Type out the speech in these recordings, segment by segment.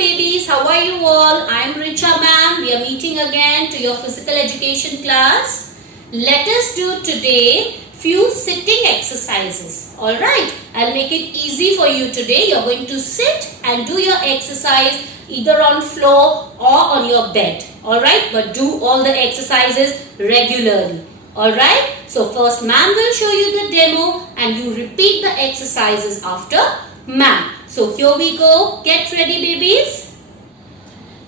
babies, how are you all? I am Richa ma'am. We are meeting again to your physical education class. Let us do today few sitting exercises. Alright, I'll make it easy for you today. You're going to sit and do your exercise either on floor or on your bed. Alright, but do all the exercises regularly. Alright, so first ma'am will show you the demo and you repeat the exercises after ma'am. So here we go. Get ready babies.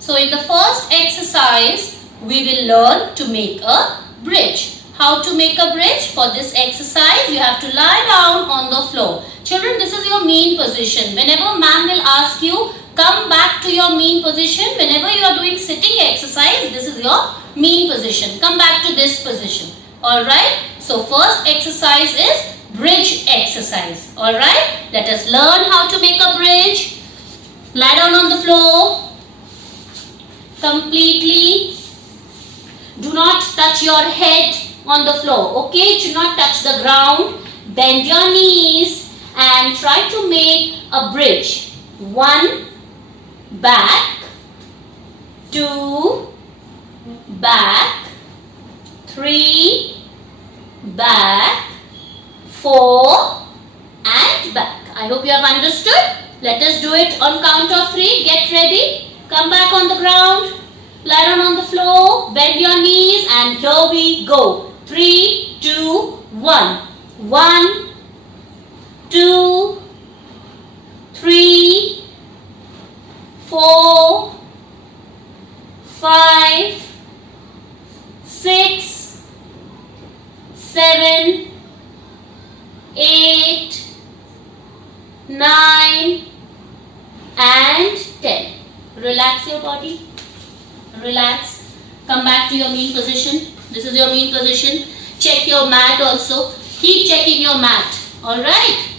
So in the first exercise, we will learn to make a bridge. How to make a bridge? For this exercise, you have to lie down on the floor. Children, this is your mean position. Whenever ma'am will ask you, come back to your mean position. Whenever you are doing sitting exercise, this is your mean position. Come back to this position. Alright. So first exercise is bridge exercise. Alright. Let us learn how to make a bridge. Lie down on the floor. Completely. Do not touch your head on the floor. Okay. It should not touch the ground. Bend your knees and try to make a bridge. 1 back, 2 back, 3 back, 4 and back. I hope you have understood. Let us do it on count of 3. Get ready. Come back on the ground. Lie down on the floor. Bend your knees and here we go. 3, 2, 1. 1, 2, 3, 4, 5, 6, 7, 8, 9 and 10. Relax your body. Relax. Come back to your mean position. This is your mean position. Check your mat also. Keep checking your mat. Alright.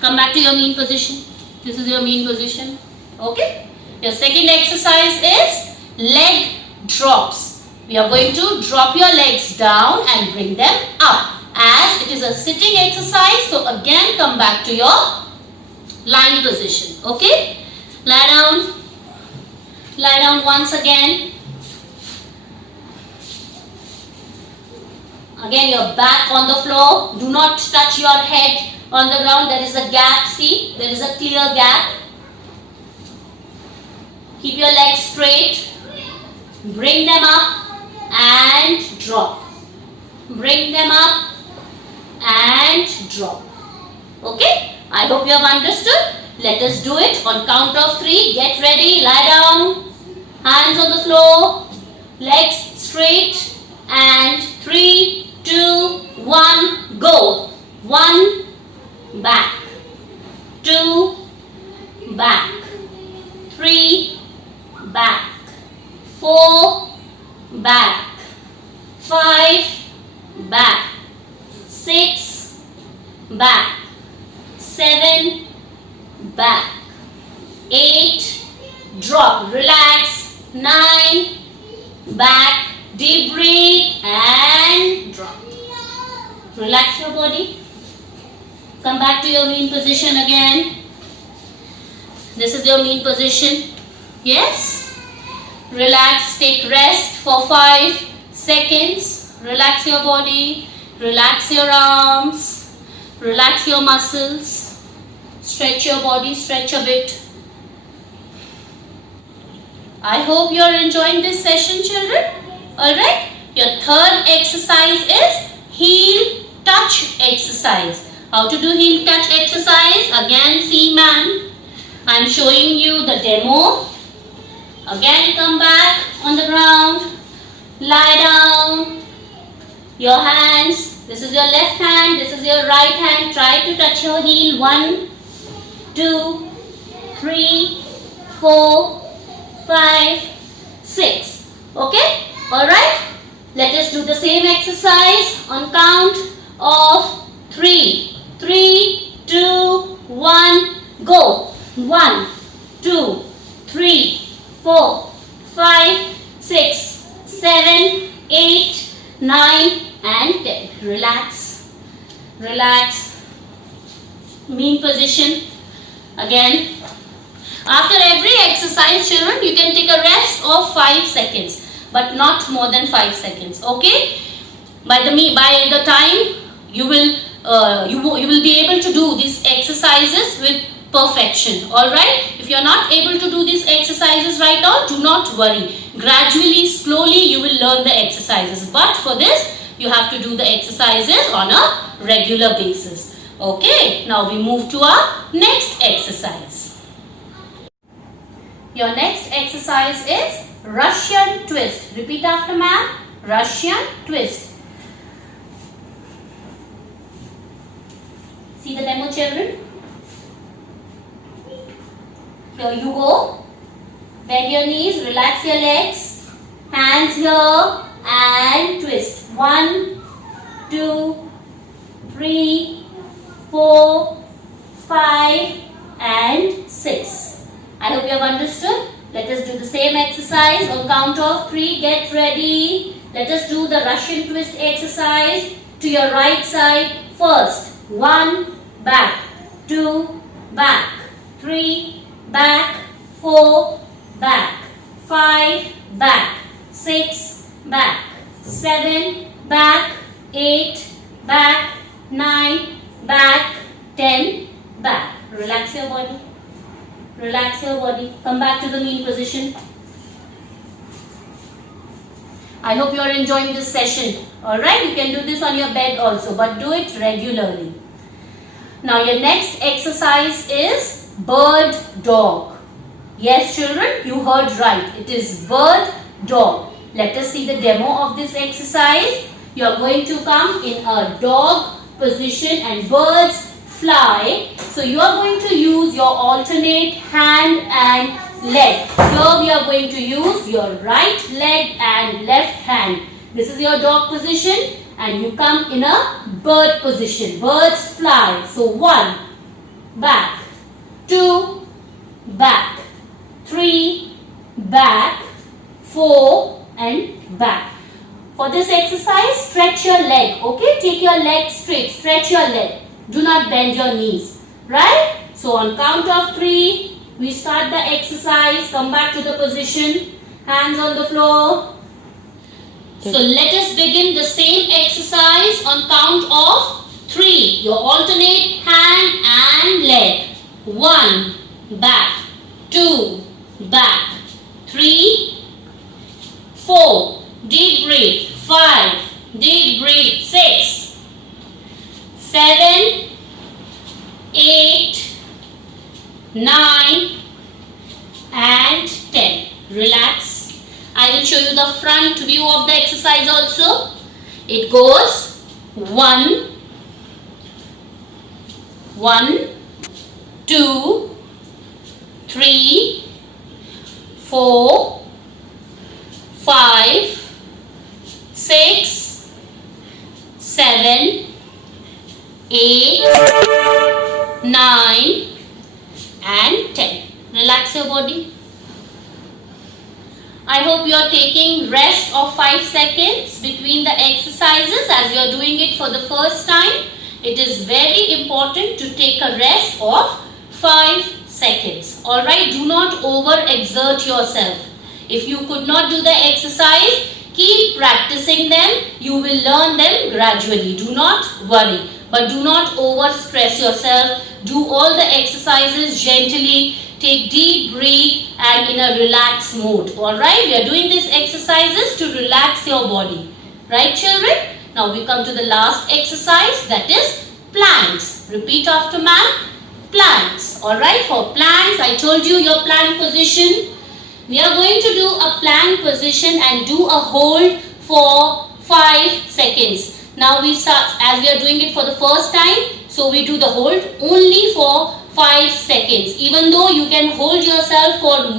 Come back to your mean position. This is your mean position. Okay. Your second exercise is leg drops. We are going to drop your legs down and bring them up. As it is a sitting exercise, so again come back to your lying position. Okay. Lie down. Lie down once again. Again your back on the floor. Do not touch your head on the ground. There is a gap. See, there is a clear gap. Keep your legs straight. Bring them up and drop. Bring them up and drop. Okay? I hope you have understood. Let us do it on count of 3. Get ready. Lie down. Hands on the floor. Legs straight. And 3, 2, 1. Go. 1. Back. 2. Back. 3. Back. 4. Back. 5. Back. 6. Back. 7. Back. 8. Drop. Relax. 9. Back. Deep breathe and drop. Relax your body. Come back to your mean position again. This is your mean position. Yes. Relax. Take rest for 5 seconds. Relax your body. Relax your arms. Relax your muscles. Stretch your body. Stretch a bit. I hope you are enjoying this session, children. Alright. Your third exercise is heel touch exercise. How to do heel touch exercise? Again, see ma'am. I am showing you the demo. Again, come back on the ground. Lie down. Your hands. This is your left hand. This is your right hand. Try to touch your heel. 1, 2, 3, 4, 5, 6. Okay? Alright? Let us do the same exercise on count of 3. 3, 2, 1, go. 1, 2, 3, 4, 5, 6, 7, 8, 9 and 10. Relax. Relax. Mean position. Again. After every exercise, exercise, children, you can take a rest of 5 seconds, but not more than 5 seconds. Okay? By the time you will be able to do these exercises with perfection. All right? If you are not able to do these exercises right now, do not worry. Gradually, slowly, you will learn the exercises. But for this, you have to do the exercises on a regular basis. Okay? Now we move to our next exercise. Your next exercise is Russian twist. Repeat after ma'am. Russian twist. See the demo, children? Here you go. Bend your knees, relax your legs, hands here and twist. 1, 2, 3, 4, 5 and 6. I hope you have understood. Let us do the same exercise on count of 3. Get ready. Let us do the Russian twist exercise to your right side first. 1, back, 2, back, 3, back, 4, back, 5, back, 6, back, 7, back, 8, back, 9, back, 10, back. Relax your body. Relax your body. Come back to the mean position. I hope you are enjoying this session. Alright, you can do this on your bed also, but do it regularly. Now your next exercise is bird dog. Yes children, you heard right. It is bird dog. Let us see the demo of this exercise. You are going to come in a dog position and birds fly. So you are going to use your alternate hand and leg. Here we are going to use your right leg and left hand. This is your dog position and you come in a bird position. Birds fly. So 1, back, 2, back, 3, back, 4 and back. For this exercise, stretch your leg. Okay, take your leg straight. Stretch your leg. Do not bend your knees. Right? So on count of 3, we start the exercise. Come back to the position. Hands on the floor. So let us begin the same exercise on count of 3. Your alternate hand and leg. 1, back, 2, back, 3, 4, deep breathe, 5, deep breathe, 6, 7, 8, 9 and 10. Relax. I will show you the front view of the exercise also. It goes 1, 2, 3, 4, 5, 6, 7, 8, 9 and 10. Relax your body. I hope you are taking rest of 5 seconds between the exercises as you are doing it for the first time. It is very important to take a rest of 5 seconds. Alright, do not overexert yourself. If you could not do the exercise, keep practicing them. You will learn them gradually. Do not worry. But do not overstress yourself. Do all the exercises gently. Take deep breath and in a relaxed mode. Alright, we are doing these exercises to relax your body. Right children? Now we come to the last exercise, that is planks. Repeat after ma'am. Planks. Alright, for planks, I told you your plank position. We are going to do a plank position and do a hold for 5 seconds. Now we start, as we are doing it for the first time, so we do the hold only for 5 seconds. Even though you can hold yourself for 10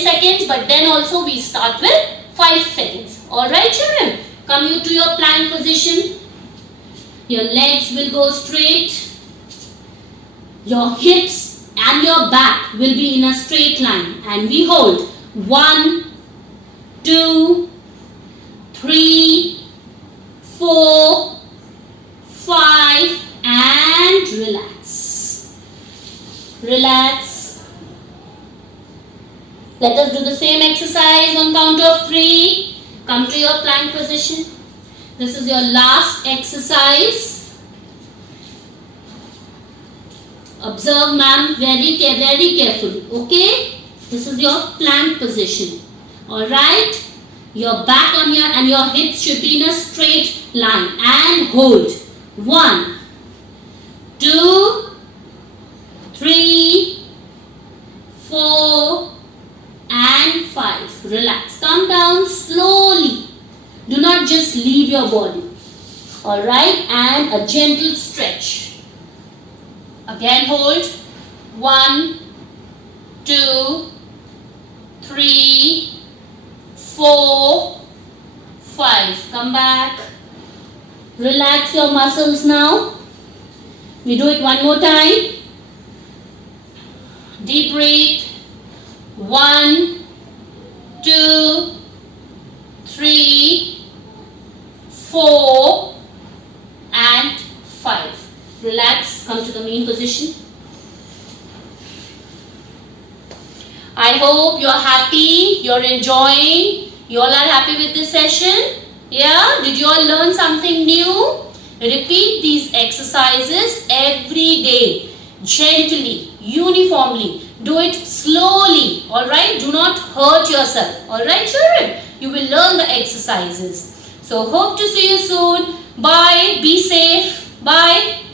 seconds, but then also we start with 5 seconds. Alright children, come you to your plank position. Your legs will go straight. Your hips and your back will be in a straight line. And we hold 1, 2, 3, 4, 5 and relax. Relax. Let us do the same exercise on count of 3. Come to your plank position. This is your last exercise. Observe, ma'am, very carefully. Okay? This is your plank position. Alright? Your back on your and your hips should be in a straight line. And hold. 1, 2, 3, 4, and 5. Relax. Come down slowly. Do not just leave your body. Alright? And a gentle stretch. Again hold. 1, 2, 3, 4, 5. Come back. Relax your muscles now. We do it one more time. Deep breathe. 1, 2, 3, 4, and 5. Relax. Come to the main position. I hope you're happy. You're enjoying. You all are happy with this session. Yeah? Did you all learn something new? Repeat these exercises every day. Gently, uniformly. Do it slowly. Alright? Do not hurt yourself. Alright, children? You will learn the exercises. So, hope to see you soon. Bye. Be safe. Bye.